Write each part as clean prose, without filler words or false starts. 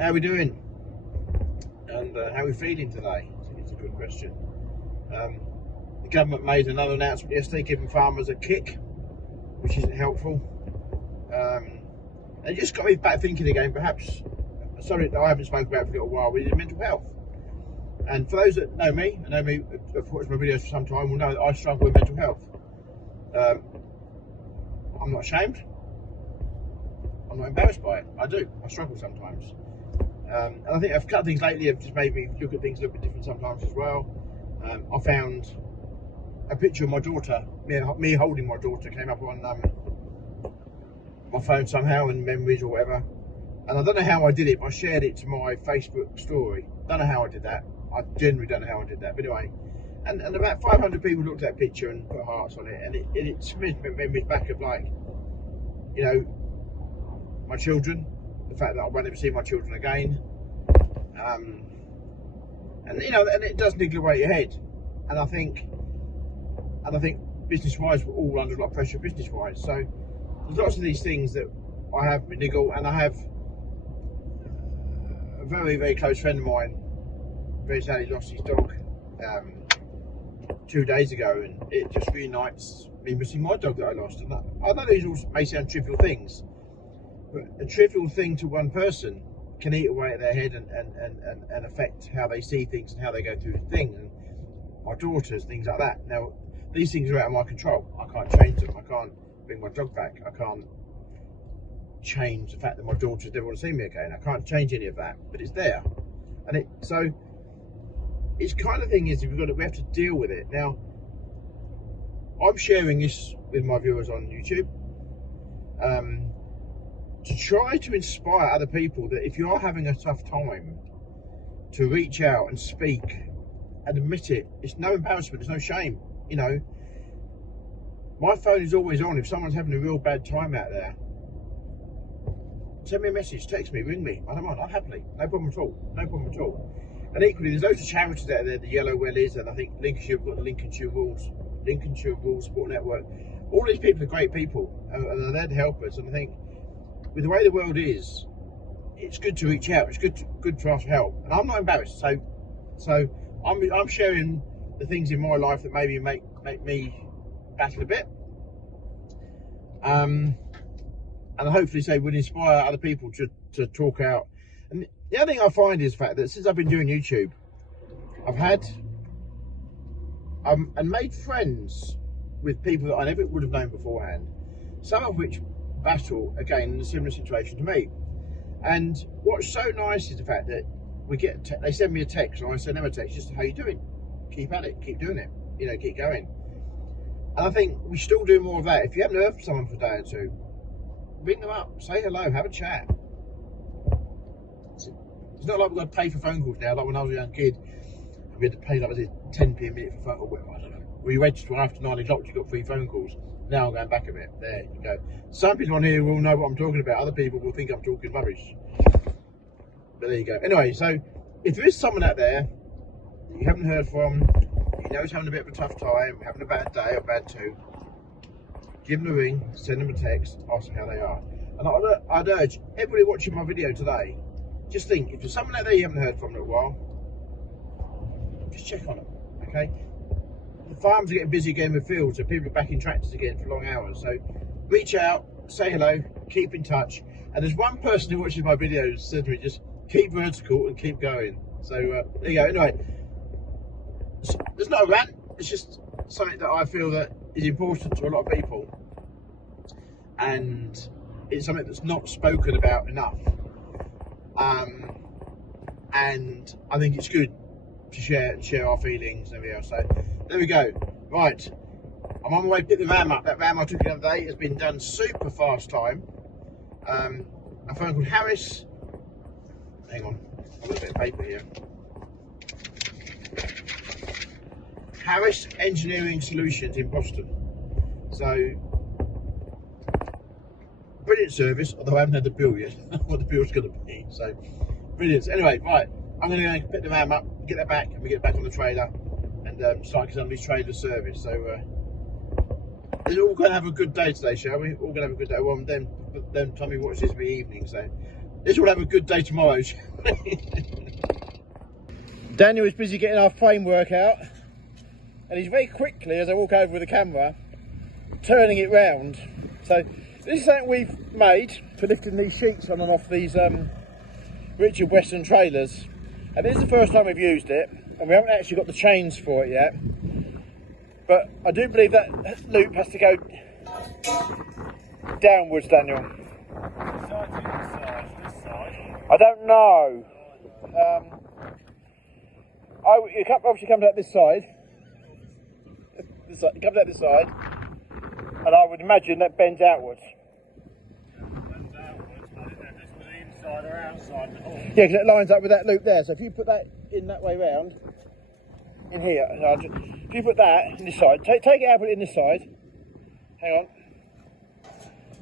How we doing? And how are we feeling today? I think it's a good question. The government made another announcement yesterday giving farmers a kick, which isn't helpful. And it just got me back thinking again, perhaps something that I haven't spoken about for a little while, which is mental health. And for those that know me, have watched my videos for some time, will know that I struggle with mental health. I'm not ashamed. I'm not embarrassed by it. I do. I struggle sometimes. And I think a couple of things lately have just made me look at things a little bit different sometimes as well. I found a picture of my daughter, me holding my daughter, came up on my phone somehow in memories or whatever. And I don't know how I did it, but I shared it to my Facebook story. Don't know how I did that. I genuinely don't know how I did that. But anyway, and about 500 people looked at that picture and put hearts on it. And it smeared memories back of, like, you know, my children, the fact that I won't ever see my children again. And you know, and it does niggle away your head. And I think business-wise, we're all under a lot of pressure business-wise. So there's lots of these things that I have me niggle, and I have a very, very close friend of mine very sadly lost his dog 2 days ago, and it just reunites me missing my dog that I lost. And I know these all may sound trivial things, but a trivial thing to one person can eat away at their head and affect how they see things and how they go through things. And my daughters, things like that. Now, these things are out of my control. I can't change them. I can't bring my dog back. I can't change the fact that my daughters never want to see me again. I can't change any of that, but it's there. And so it's kind of thing is we have to deal with it. Now, I'm sharing this with my viewers on YouTube to try to inspire other people that if you are having a tough time, to reach out and speak and admit it. It's no embarrassment, there's no shame. You know, my phone is always on. If someone's having a real bad time out there, send me a message, text me, ring me. I don't mind, I'll happily, no problem at all, no problem at all. And equally, there's loads of charities out there, the Yellow Well is, and I think Lincolnshire have got the Lincolnshire Rural Support Network. All these people are great people, and they're there to help us. And I think with the way the world is, it's good to reach out. It's good to ask for help, and I'm not embarrassed. So I'm sharing the things in my life that maybe make me battle a bit, and hopefully say would inspire other people to talk out. And the other thing I find is the fact that since I've been doing YouTube, I've had and made friends with people that I never would have known beforehand, some of which battle again in a similar situation to me. And what's so nice is the fact that we get they send me a text, and I send them a text, just how you doing, keep at it, keep doing it, you know, keep going. And I think we still do more of that. If you haven't heard from someone for a day or two, ring them up, say hello, have a chat. It's not like we've got to pay for phone calls now, like when I was a young kid, we had to pay like 10p a minute for phone calls. I don't know. We registered after 9 o'clock, you got free phone calls. Now I'm going back a bit. There you go. Some people on here will know what I'm talking about. Other people will think I'm talking rubbish. But there you go. Anyway, so if there is someone out there that you haven't heard from, you know he's having a bit of a tough time, having a bad day or bad too, give them a ring, send them a text, ask them how they are. And I'd urge everybody watching my video today, just think, if there's someone out there you haven't heard from in a while, just check on them, okay? The farms are getting busy again with fields, so people are back in tractors again for long hours. So reach out, say hello, keep in touch. And there's one person who watches my videos said to me, just keep vertical and keep going. So there you go. Anyway, there's not a rant, it's just something that I feel that is important to a lot of people. And it's something that's not spoken about enough. And I think it's good to share our feelings and everything else. So there we go. Right, I'm on my way to pick the ram up. That ram I took the other day has been done super fast time. A firm called Harris. Hang on, I've got a bit of paper here. Harris Engineering Solutions in Boston. So brilliant service, although I haven't had the bill yet. What the bill's going to be. So brilliant. Anyway, right, I'm going to go pick the ram up, get that back, and we get back on the trailer and start some of these trailer service. So we're all going to have a good day today, shall we? All going to have a good day. Well, then Tommy watches me evening, so This will have a good day tomorrow. Daniel is busy getting our framework out, and he's very quickly, as I walk over with the camera, turning it round. So this is something we've made for lifting these sheets on and off these Richard Western trailers, and this is the first time we've used it, and we haven't actually got the chains for it yet, but I do believe that loop has to go downwards, Daniel. I don't know. It obviously comes out this side. It comes out this side, and I would imagine that bends outwards. Inside or outside the hole. Yeah, because it lines up with that loop there. So if you put that in that way round, in here, if you put that in this side, take it out, put it in this side. Hang on,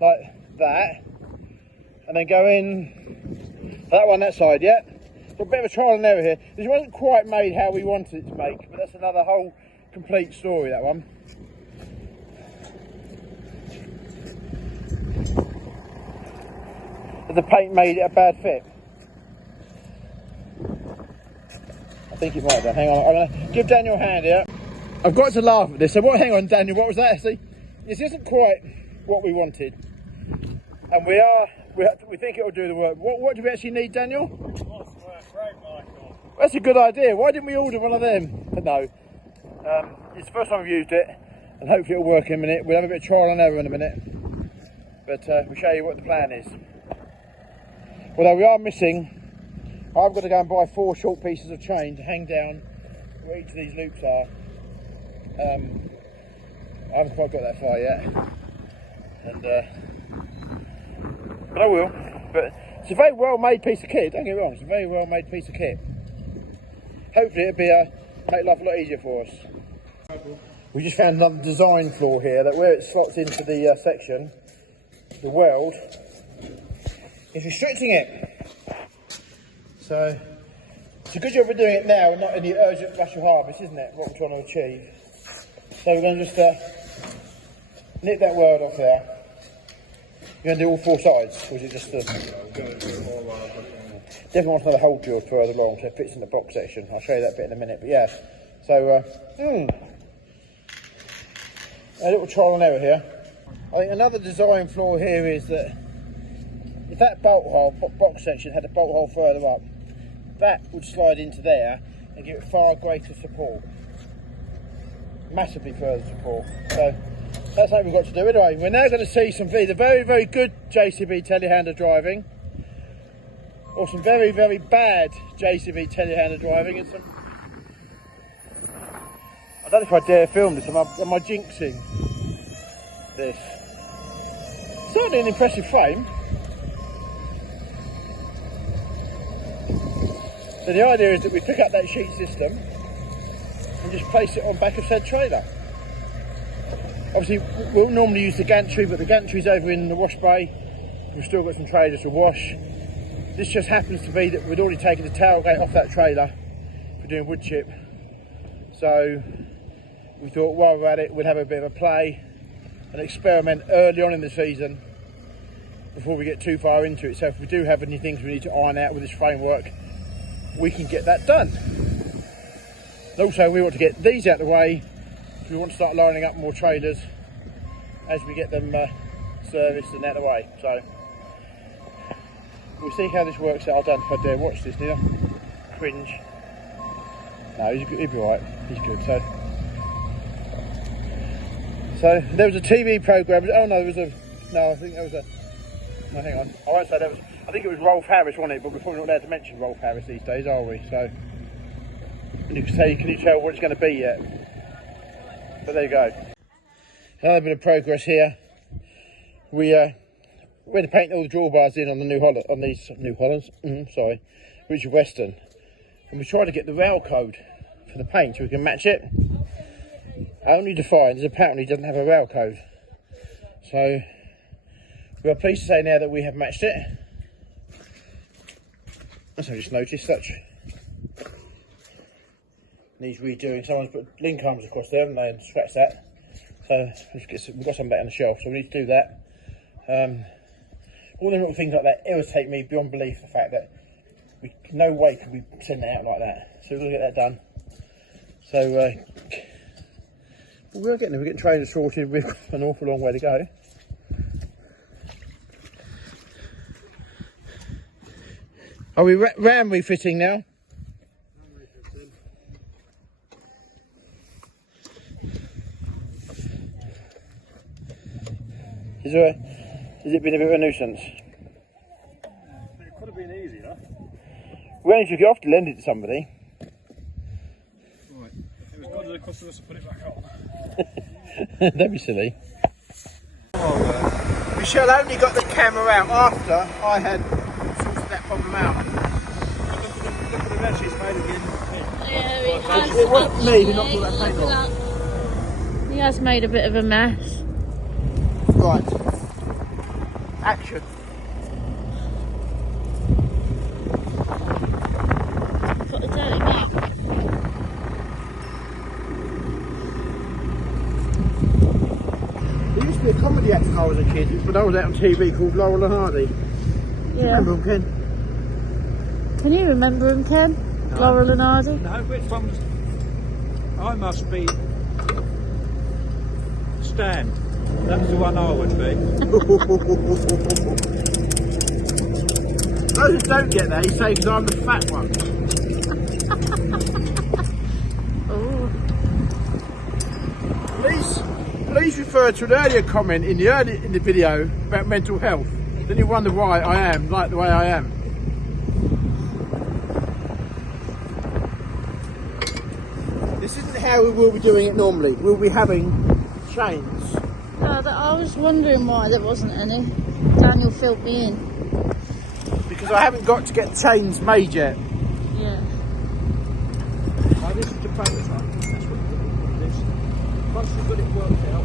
like that, and then go in that one, that side. Yeah. A bit of a trial and error here. This wasn't quite made how we wanted it to make, but that's another whole complete story, that one. But the paint made it a bad fit. I think it might have done. Hang on, I'm going to give Daniel a hand here. I've got to laugh at this. So what? Hang on, Daniel, what was that? See, this isn't quite what we wanted, and we think it will do the work. What do we actually need, Daniel? That's a good idea. Why didn't we order one of them? But no, it's the first time we've used it, and hopefully it'll work in a minute. We'll have a bit of trial and error in a minute, but we'll show you what the plan is. Although we are missing, I've got to go and buy 4 short pieces of chain to hang down where each of these loops are. I haven't quite got that far yet, and but I will. But it's a very well made piece of kit, don't get me wrong, it's a very well made piece of kit. Hopefully it'll be make life a lot easier for us. We just found another design flaw here, that where it slots into the section, the weld is restricting it. So it's a good job we're doing it now and not in the urgent rush of harvest, isn't it, what we're trying to achieve. So we're going to just nip that weld off there. You're going to do all 4 sides, or is it just the... Definitely wants another hole drilled further along so it fits in the box section. I'll show you that bit in a minute, but yeah. So, a little trial and error here. I think another design flaw here is that if that bolt hole, box section had a bolt hole further up, that would slide into there and give it far greater support. Massively further support. So, that's what we've got to do. Anyway, we're now going to see some either very, very good JCB telehandler driving, or some very, very bad JCB telehandler driving, and some... I don't know if I dare film this. Am I jinxing this? Certainly an impressive frame. So the idea is that we pick up that sheet system and just place it on back of said trailer. Obviously, we'll normally use the gantry, but the gantry's over in the wash bay. We've still got some trailers to wash. This just happens to be that we'd already taken the tailgate off that trailer for doing wood chip. So we thought while we're at it, we'd have a bit of a play and experiment early on in the season before we get too far into it. So if we do have any things we need to iron out with this framework, we can get that done. And also we want to get these out of the way. We want to start lining up more trailers as we get them serviced and out of the way. So we'll see how this works out. I don't know if I dare watch this, do you? Cringe. No, he'll be alright. He's good. So there was a TV programme. Oh no, there was a... No, I think there was a... No, hang on. I won't say there was... I think it was Rolf Harris, wasn't it? But we're probably not allowed to mention Rolf Harris these days, are we? So... Can you tell what it's going to be yet? But there you go. Another bit of progress here. We had to paint all the drawbars in on the Richard Western, and we tried to get the rail code for the paint so we can match it. Only to find is apparently doesn't have a rail code. So we are pleased to say now that we have matched it. That's what I just noticed. Such needs redoing. Someone's put link arms across there, haven't they, and scratched that. So we've got some of that on the shelf, so we need to do that. all the little things like that irritate me beyond belief. The fact that no way could we send it out like that. So we're going to get that done. So we're getting trainers sorted. We've got an awful long way to go. Are we ram refitting now? Has it been a bit of a nuisance? It could have been easier. We only took it off to lend it to somebody. Right. It was good of the customers to put it back on. Don't be silly. Michelle only got the camera out after I had sorted that problem out. Look at the mess it's made again. Yeah, It wasn't me who knocked all that paint off. He has made a bit of a mess. Right. Action. Got a dirty map. There used to be a comedy act when I was a kid, but I was out on TV called Laurel and Hardy. Yeah. Remember him, Ken? Can you remember him, Ken? No. Laurel and Hardy? No, which one was... I must be... Stan. That's the one I would be. Those who don't get that, you say because I'm the fat one. Oh. Please refer to an earlier comment in the video about mental health. Then you wonder why I am like the way I am. This isn't how we will be doing it normally. We'll be having chains. I was wondering why there wasn't any. Daniel filled me in. Because I haven't got to get the chains made yet. Yeah. Oh, this is the prototype. That's what you're going to do. This. Once you've got it worked out.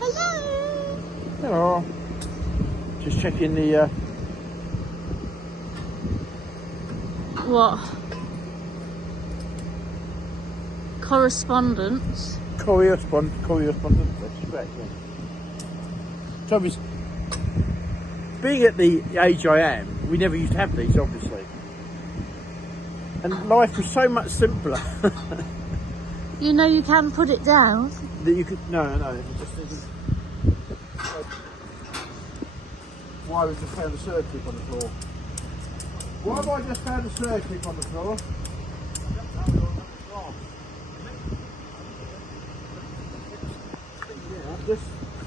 Hello. Hello. Just checking the What? Correspondence? correspondence. That's correct. Yeah. So being at the age I am, we never used to have these, obviously, and life was so much simpler. You know you can put it down. That you could why was just found a circuit on the floor? Why have I just found a circuit on the floor? Yeah, just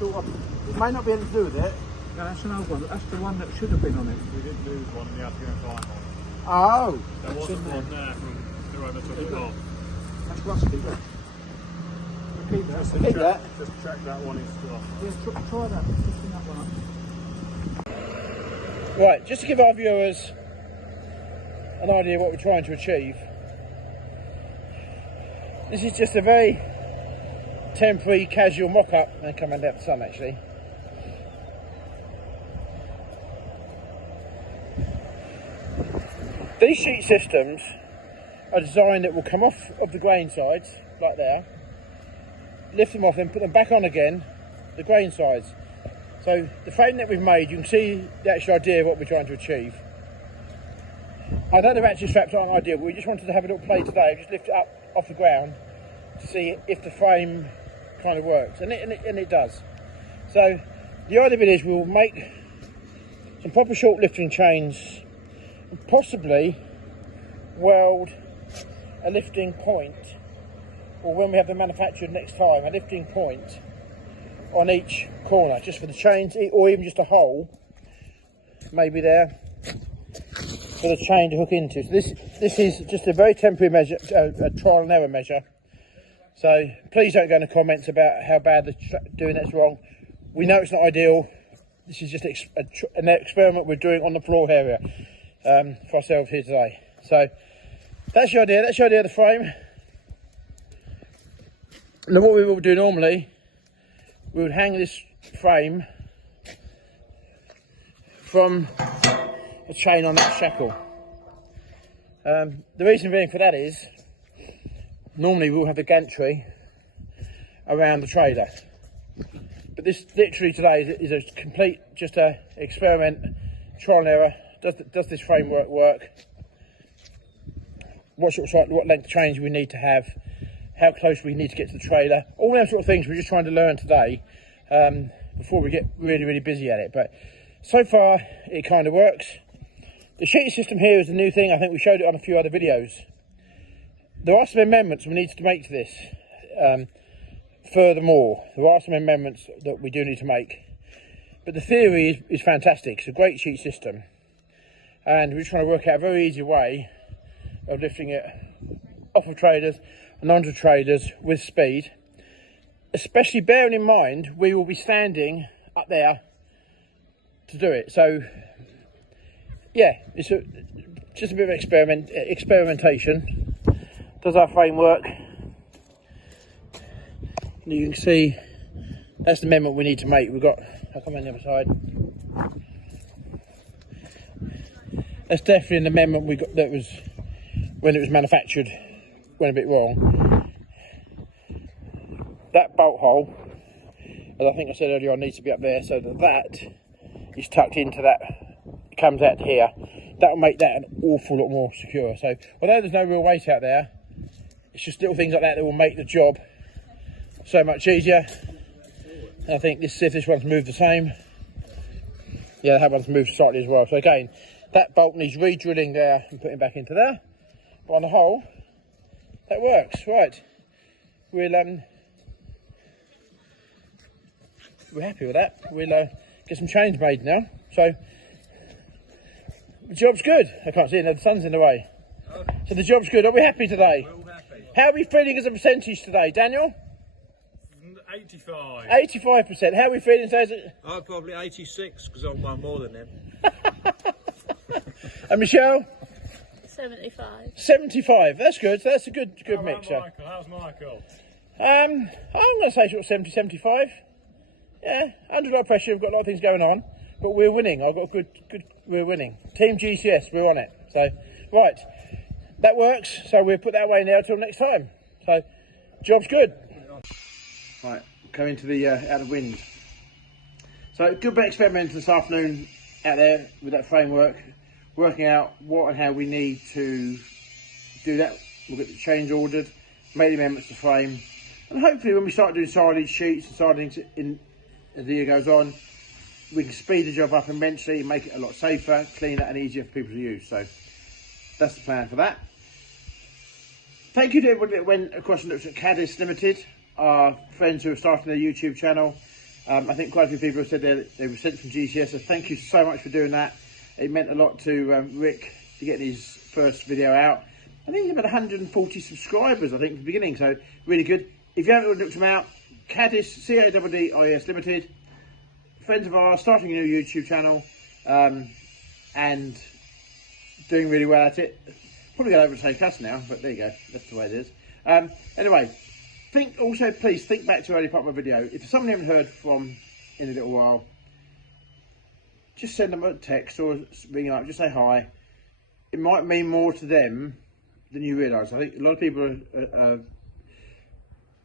thought it may not be anything to do with it. No, that's an old one. That's the one that should have been on it. We didn't lose one and we had to go and find one. Oh, There wasn't one there from whoever took it off. that's rusty. Look. Repeat that. Just Repeat that. Just check that one is still off. Yeah, try that. Just bring that one up. Right, just to give our viewers an idea of what we're trying to achieve. This is just a very temporary, casual mock-up, and coming down the sun actually. These sheet systems are designed that will come off of the grain sides, like there, lift them off and put them back on again, the grain sides. So the frame that we've made, you can see the actual idea of what we're trying to achieve. I don't have actually straps aren't ideal, but we just wanted to have a little play today, just lift it up off the ground to see if the frame kind of works, and it does. So the idea of it is we'll make some proper short lifting chains and possibly weld a lifting point, or when we have them manufactured next time, a lifting point on each corner, just for the chains, or even just a hole maybe there for the chain to hook into. So this is just a very temporary measure, a trial and error measure. So please don't go in the comments about how bad doing that's wrong. We know it's not ideal. This is just an experiment we're doing on the floor area for ourselves here today. So that's the idea. That's the idea of the frame. Now what we will do normally, we would hang this frame from a chain on that shackle. The reason being for that is normally we'll have the gantry around the trailer. But this literally today is a complete, just a experiment, trial and error. Does this framework work? What length of change we need to have? How close we need to get to the trailer? All those sort of things we're just trying to learn today before we get really busy at it. But so far it kind of works. The sheet system here is the new thing. I think we showed it on a few other videos. There are some amendments we need to make to this. Furthermore, there are some amendments that we do need to make. But the theory is fantastic. It's a great sheet system. And we're just trying to work out a very easy way of lifting it off of trailers and onto trailers with speed. Especially bearing in mind, we will be standing up there to do it. So, yeah, it's just a bit of experimentation. Does our framework? And you can see that's the amendment we need to make. We've got, I'll come on the other side. That's definitely an amendment we got that was when it was manufactured, went a bit wrong. That bolt hole, as I think I said earlier on, needs to be up there so that is tucked into that, comes out here. That will make that an awful lot more secure. So although there's no real weight out there, it's just little things like that that will make the job so much easier. And I think if this one's moved the same, yeah, that one's moved slightly as well. So again, that bolt needs re-drilling there and putting back into there. But on the whole, that works. Right, we're happy with that. We'll get some chains made now. So the job's good. I can't see it now, the sun's in the way. So the job's good. Are we happy today? We're all happy. How are we feeling as a percentage today, Daniel? 85. 85%. How are we feeling today? I'm probably 86 because I'm one more than him. And Michelle? 75. 75. That's good. So that's a good mixture. Michael? How's Michael? I'm going to say sort of 70, 75. Yeah, under a lot of pressure. We've got a lot of things going on, but we're winning. I've got good. We're winning. Team GCS, we're on it. So, right, that works. So we'll put that away now till next time. So, job's good. Right, coming to the out of wind. So, good bit of experimenting this afternoon out there with that framework, working out what and how we need to do that. We'll get the chains ordered, make the amendments to frame, and hopefully when we start doing silage sheets and sidings in as the year goes on, we can speed the job up immensely and make it a lot safer, cleaner and easier for people to use. So that's the plan for that. Thank you to everybody that went across and looked at Caddis Limited, our friends who are starting their YouTube channel. I think quite a few people have said they were sent from GCS, so thank you so much for doing that. It meant a lot to Rick to get his first video out. I think he's about 140 subscribers, I think, at the beginning, so really good. If you haven't looked them out, Caddis, C-A-D-D-I-S Limited, friends of ours, starting a new YouTube channel, and doing really well at it. Probably going to overtake us now, but there you go, that's the way it is. Anyway, please think back to early part of my video. If there's someone you haven't heard from in a little while, just send them a text or ring them up, just say hi. It might mean more to them than you realise. I think a lot of people are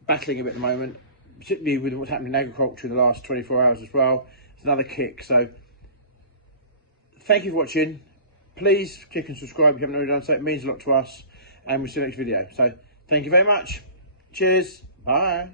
battling a bit at the moment, particularly with what's happening in agriculture in the last 24 hours as well. It's another kick. So thank you for watching. Please click and subscribe if you haven't already done so. It means a lot to us, and we'll see you next video. So thank you very much. Cheers. Bye.